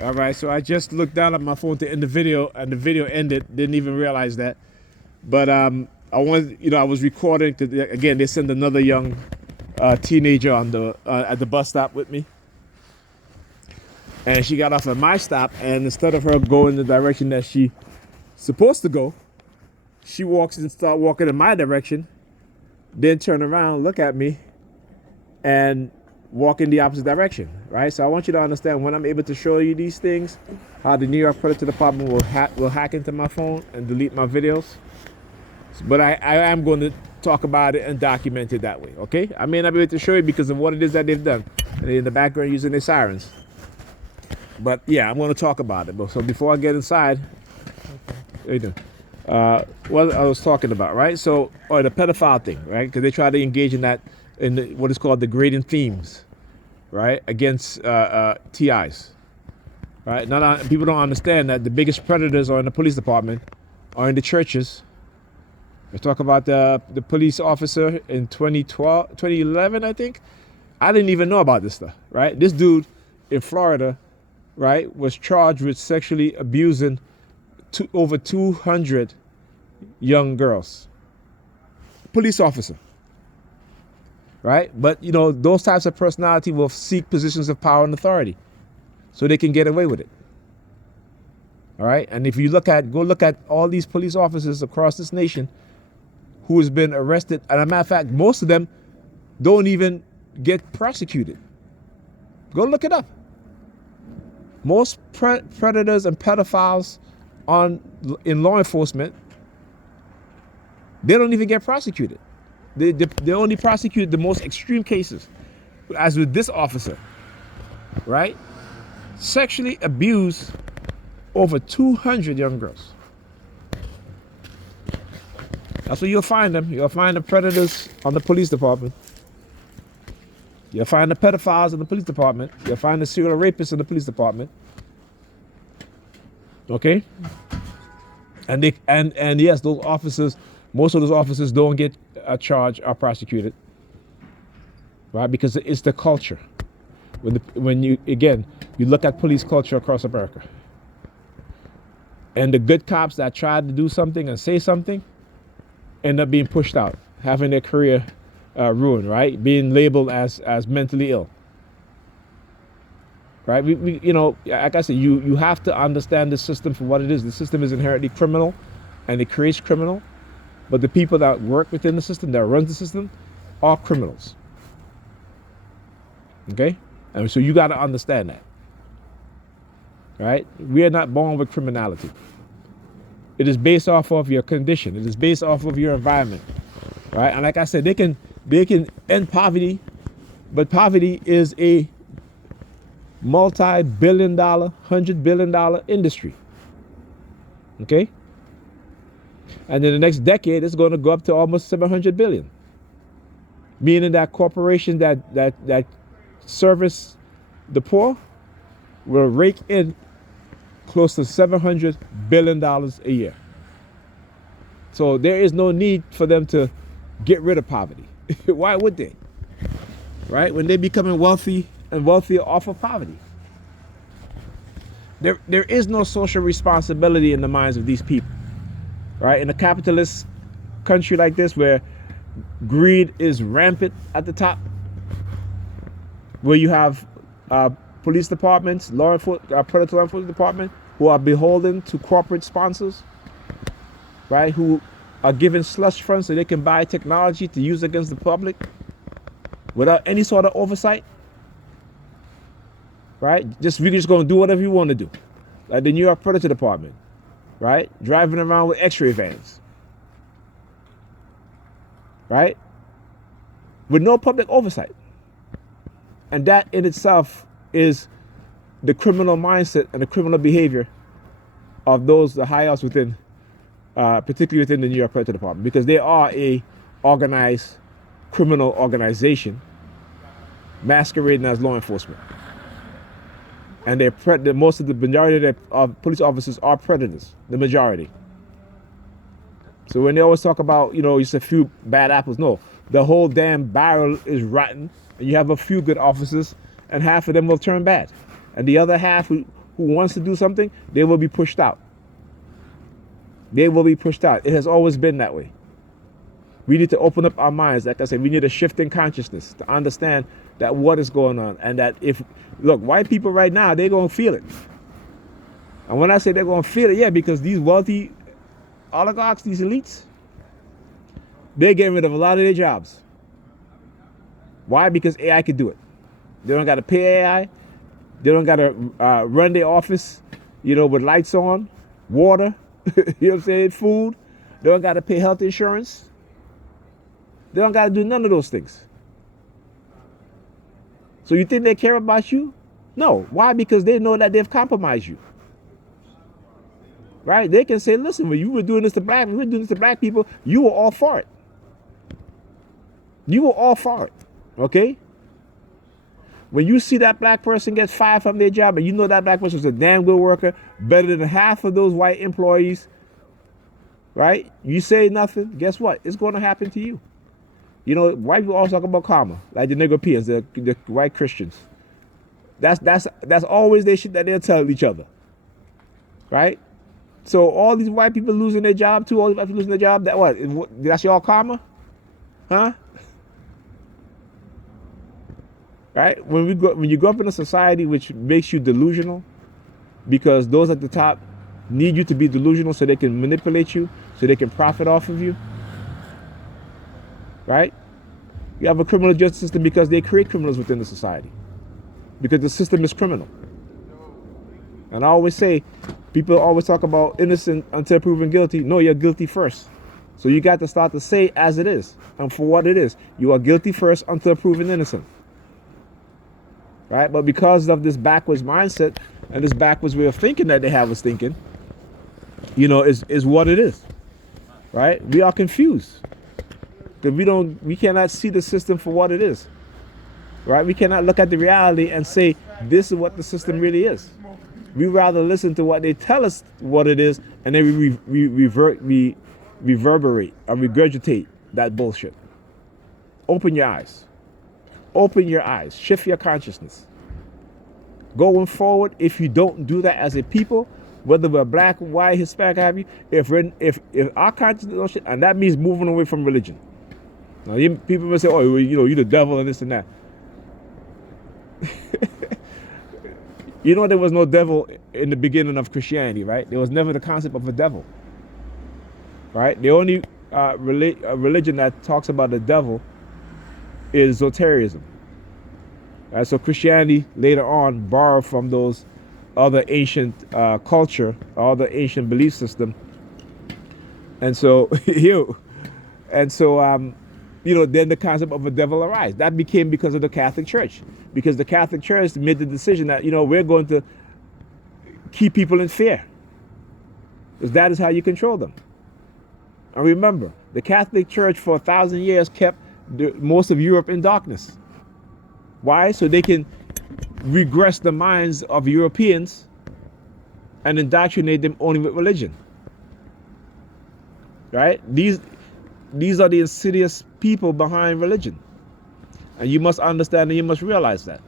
All right, so I just looked down at my phone to end the video, and the video ended. Didn't even realize that. But I wanted, I was recording. Again, they sent another young teenager on the at the bus stop with me, and she got off at my stop. And instead of her going the direction that she supposed to go, she walks and start walking in my direction, then turn around, look at me, and walk in the opposite direction, right? So I want you to understand, when I'm able to show you these things, how the New York Predator Department will hack into my phone and delete my videos. But I am going to talk about it and document it that way, okay? I may not be able to show you because of what it is that they've done. And they're in the background using their sirens. But yeah, I'm going to talk about it. So before I get inside, what you doing? What I was talking about, right? So, or the pedophile thing, right? Because they try to engage in that, what is called degrading themes, right? Against TIs, right? People don't understand that the biggest predators are in the police department, are in the churches. We talk about the police officer in 2011, I think. I didn't even know about this stuff, right? This dude in Florida, right, was charged with sexually abusing over 200 young girls. Police officer, right? But those types of personality will seek positions of power and authority so they can get away with it. All right? And if you go look at all these police officers across this nation who has been arrested, and as a matter of fact, most of them don't even get prosecuted. Go look it up. Most predators and pedophiles in law enforcement, they don't even get prosecuted. They only prosecute the most extreme cases. As with this officer, right? Sexually abused over 200 young girls. That's where you'll find them. You'll find the predators on the police department. You'll find the pedophiles in the police department. You'll find the serial rapists in the police department. Okay? And yes, those officers, most of those officers don't get charged or prosecuted, right? Because it's the culture. When you look at police culture across America, and the good cops that tried to do something and say something end up being pushed out, having their career ruined, right? Being labeled as mentally ill, right? We like I said, you have to understand the system for what it is. The system is inherently criminal, and it creates criminal. But the people that work within the system, that runs the system, are criminals. Okay? And so you got to understand that. Right? We are not born with criminality. It is based off of your condition. It is based off of your environment. Right? And like I said, they can end poverty, but poverty is a multi-billion-dollar, $100 billion industry. Okay? And in the next decade, it's going to go up to almost 700 billion. Meaning that corporations that service the poor will rake in close to $700 billion a year. So there is no need for them to get rid of poverty. Why would they? Right? When they're becoming wealthy and wealthier off of poverty. There is no social responsibility in the minds of these people. Right? In a capitalist country like this, where greed is rampant at the top, where you have police departments, predator law enforcement department, who are beholden to corporate sponsors, right? Who are given slush funds so they can buy technology to use against the public without any sort of oversight, right? You're just going to do whatever you want to do, like the New York Predator Department. Right? Driving around with x-ray vans. Right? With no public oversight. And that in itself is the criminal mindset and the criminal behavior of those, the high ups within, particularly within the New York Predator Department, because they are a organized criminal organization masquerading as law enforcement. And the majority of police officers are predators, the majority. So when they always talk about, it's a few bad apples, no. The whole damn barrel is rotten, and you have a few good officers, and half of them will turn bad. And the other half who who wants to do something, they will be pushed out. They will be pushed out. It has always been that way. We need to open up our minds. Like I said, we need a shift in consciousness to understand that what is going on. And that look, white people right now, they're going to feel it. And when I say they're going to feel it, yeah, because these wealthy oligarchs, these elites, they're getting rid of a lot of their jobs. Why? Because AI can do it. They don't got to pay AI. They don't got to run their office, with lights on, water, you know what I'm saying, food. They don't got to pay health insurance. They don't got to do none of those things. So you think they care about you? No. Why? Because they know that they've compromised you. Right? They can say, listen, when you were doing this to black people, you were all for it. You were all for it. Okay? When you see that black person get fired from their job and you know that black person is a damn good worker, better than half of those white employees, right? You say nothing, guess what? It's going to happen to you. White people always talk about karma, like the Negropeans, the white Christians. That's always their shit that they'll tell each other, right? So all these white people losing their job too, all these white people losing their job, that's your karma? Huh? Right? When you grow up in a society which makes you delusional, because those at the top need you to be delusional so they can manipulate you, so they can profit off of you. Right? You have a criminal justice system because they create criminals within the society. Because the system is criminal. And I always say, people always talk about innocent until proven guilty. No, you're guilty first. So you got to start to say as it is and for what it is. You are guilty first until proven innocent. Right? But because of this backwards mindset and this backwards way of thinking that they have us thinking, is what it is. Right? We are confused. Because we cannot see the system for what it is. Right? We cannot look at the reality and say, this is what the system really is. We rather listen to what they tell us what it is, and then we reverberate or regurgitate that bullshit. Open your eyes. Open your eyes. Shift your consciousness. Going forward, if you don't do that as a people, whether we're black, white, Hispanic, have you, if our consciousness don't shift, and that means moving away from religion. Now, people will say, oh, you're the devil and this and that. There was no devil in the beginning of Christianity, right? There was never the concept of a devil, right? The only religion that talks about the devil is esotericism. Right? So Christianity later on borrowed from those other ancient culture, all the ancient belief system. And so, then the concept of a devil arise. That became because of the Catholic Church. Because the Catholic Church made the decision that, we're going to keep people in fear. Because that is how you control them. And remember, the Catholic Church for 1,000 years kept most of Europe in darkness. Why? So they can regress the minds of Europeans and indoctrinate them only with religion. Right? These are the insidious people behind religion. And you must understand and you must realize that.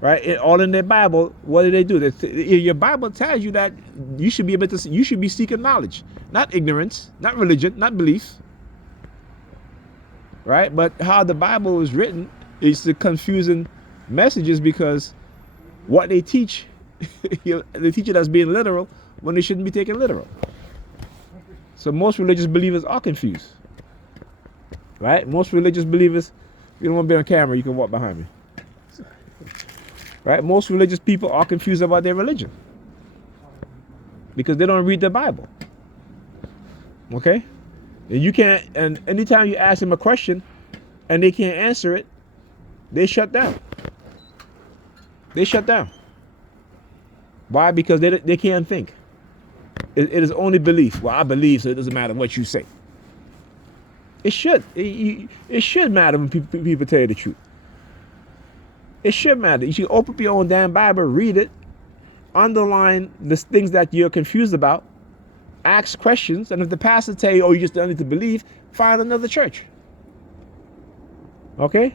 Right? All in their Bible, what do they do? Your Bible tells you that you should be seeking knowledge, not ignorance, not religion, not belief. Right? But how the Bible is written is the confusing messages, because what they teach, they teach it as being literal when they shouldn't be taken literal. So most religious believers are confused. Right? Most religious believers, if you don't want to be on camera, you can walk behind me. Right? Most religious people are confused about their religion because they don't read the Bible. Okay? And anytime you ask them a question and they can't answer it, they shut down. They shut down. Why? Because they can't think. It is only belief. Well, I believe, so it doesn't matter what you say. It should. It should matter when people tell you the truth. It should matter. You should open up your own damn Bible, read it, underline the things that you're confused about, ask questions, and if the pastor tell you, oh, you just don't need to believe, find another church. Okay?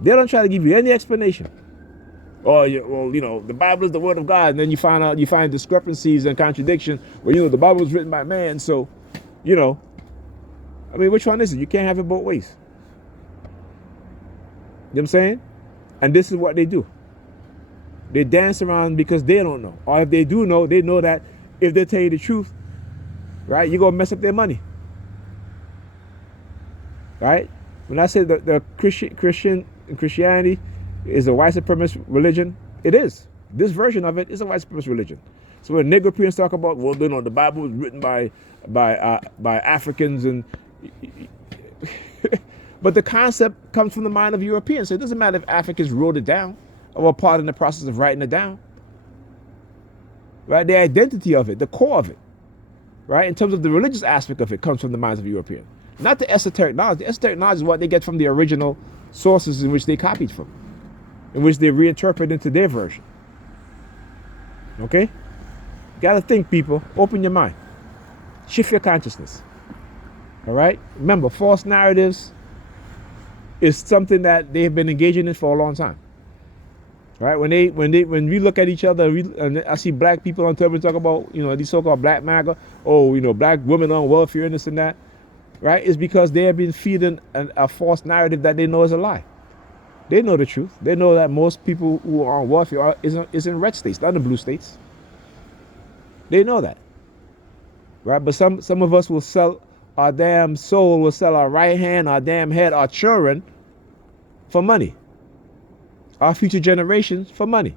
They don't try to give you any explanation. Or, well, the Bible is the word of God, and then you find discrepancies and contradiction where, the Bible was written by man. So, which one is it? You can't have it both ways. You know what I'm saying? And this is what they do. They dance around because they don't know. Or if they do know, they know that if they tell you the truth, right, you're going to mess up their money. Right? When I say the Christianity is a white supremacist religion, it is. This version of it is a white supremacist religion. So when Negropeans talk about, well, the Bible was written by Africans, and but the concept comes from the mind of Europeans. So it doesn't matter if Africans wrote it down or were part in the process of writing it down. Right? The identity of it, the core of it, right, in terms of the religious aspect of it, comes from the minds of Europeans. Not the esoteric knowledge. The esoteric knowledge is what they get from the original sources in which they copied from, in which they reinterpret into their version. Okay? You gotta think, people. Open your mind. Shift your consciousness. All right? Remember, false narratives is something that they've been engaging in for a long time. Right? When we look at each other, and I see black people on television talk about, these so-called black MAGA, black women on welfare and this and that. Right? It's because they have been feeding a false narrative that they know is a lie. They know the truth. They know that most people who are on welfare is in red states, not in blue states. They know that. Right? But some of us will sell our damn soul, will sell our right hand, our damn head, our children for money. Our future generations for money.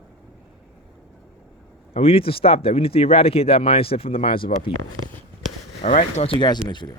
And we need to stop that. We need to eradicate that mindset from the minds of our people. All right? Talk to you guys in the next video.